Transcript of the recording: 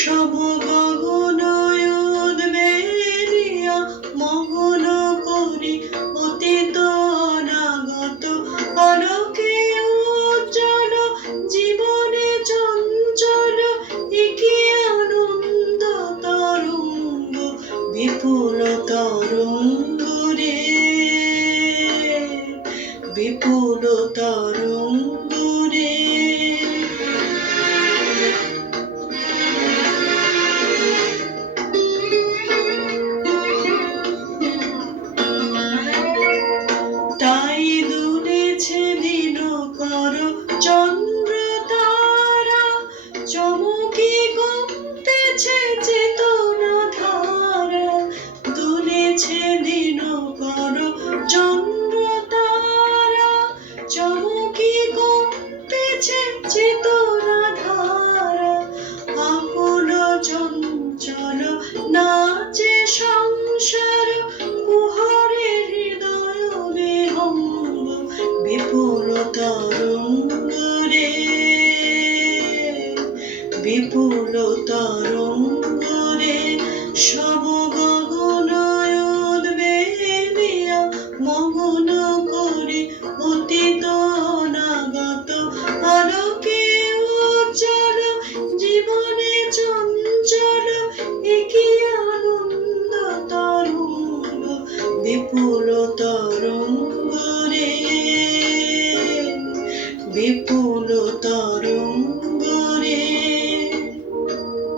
সব গগনয়ন মেলিয়া মগন করি অতীত অনাগত আলোকে উজ্জ্বল জীবনে চঞ্চল একি আনন্দ তরঙ্গ বিপুল তরঙ্গ রে বিপুল তরঙ্গ রে। তাই দুলেছে দিনকর চন্দ্র তারা চমকে কমতেছে চেতনা ধারা দুলেছে দিনকর চন্দ্র তারা চমকে কমতেছে চেতনা ধারা আকুল চঞ্চল নাচে সংসার কুহরে হৃদয় বিহঙ্গ বিপুল তরঙ্গ রে বিপুল তরঙ্গ রে। সব গগনয়ন মেলিয়া মগন করি অতীত অনাগত আলোকে উজ্জ্বল জীবনে চঞ্চল একি আনন্দ তরঙ্গ বিপুল তরঙ্গ রে বিপুল তরঙ্গ রে।